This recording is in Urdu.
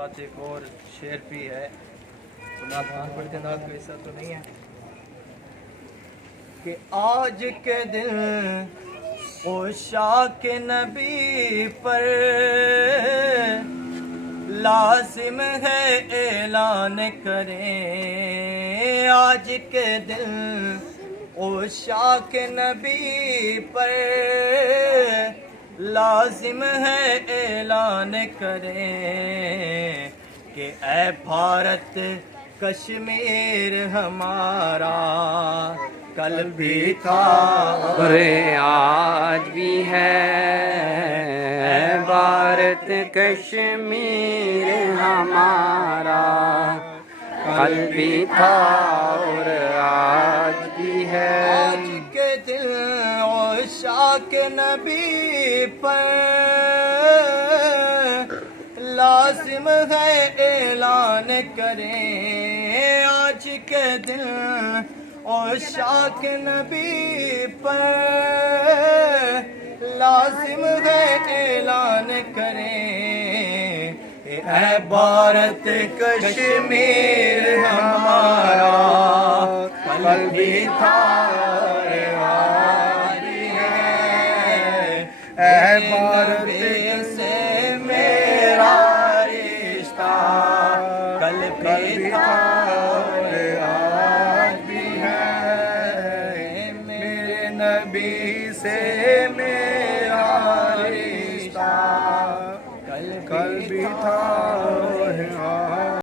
ساتھ ایک اور شعر بھی ہے، نعت پڑھتے نعت کا حصہ تو نہیں ہے کہ آج کے دن پوشاک نبی پر لازم ہے اعلان کریں، آج کے دن پوشاک نبی پر لازم ہے اعلان کریں کہ اے بھارت کشمیر ہمارا کل بھی تھا اور آج بھی ہے، اے بھارت کشمیر ہمارا کل بھی تھا اور آج بھی ہے۔ آج کے دن عشاق نبی پر لازم ہے اعلان کریں، آج کے دن عشاق نبی پر لازم ہے اعلان کریں اے بھارت کشمیر ہمارا کل بھی تھا آج بھی ہے، اے بھارت سے میرا رشتہ کل بھی تھا آج بھی ہے، میرے نبی سے